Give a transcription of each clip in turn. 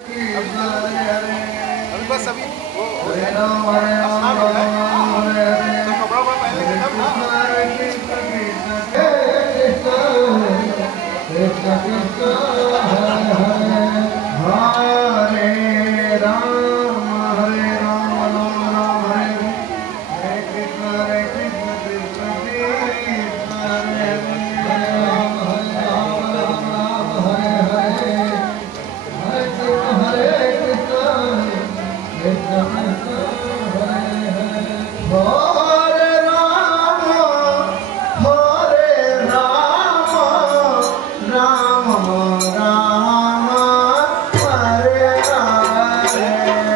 अभी बस अभी वो स्नान हो रहा है तो कपड़ा वपड़ा पहन लेंगे तब ना। हरे राम राम राम हरे हरे कृष्ण कृष्ण कृष्ण हरे हरे राम राम राम हरे हरे हरे कृष्ण कृष्ण कृष्ण हरे हरे हरे राम राम राम हरे हरे हरे कृष्ण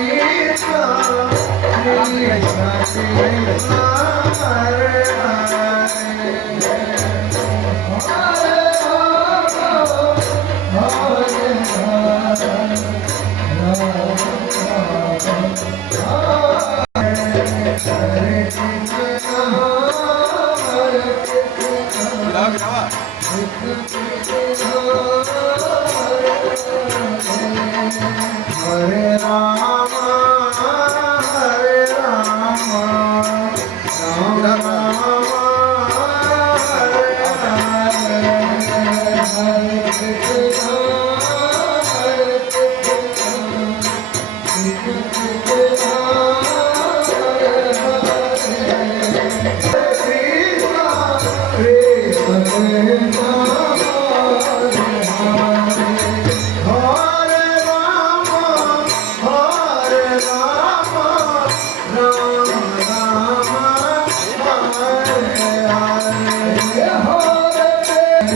कृष्ण कृष्ण हरे गिरावा गिरावा हरे राम राम राम हरे हरे हरे कृष्ण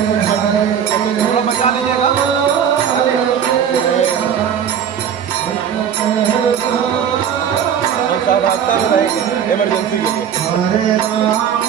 थोड़ा बचा लीजिएगा हम साहब रास्ता में रहेंगे इमरजेंसी के लिए। हरे राम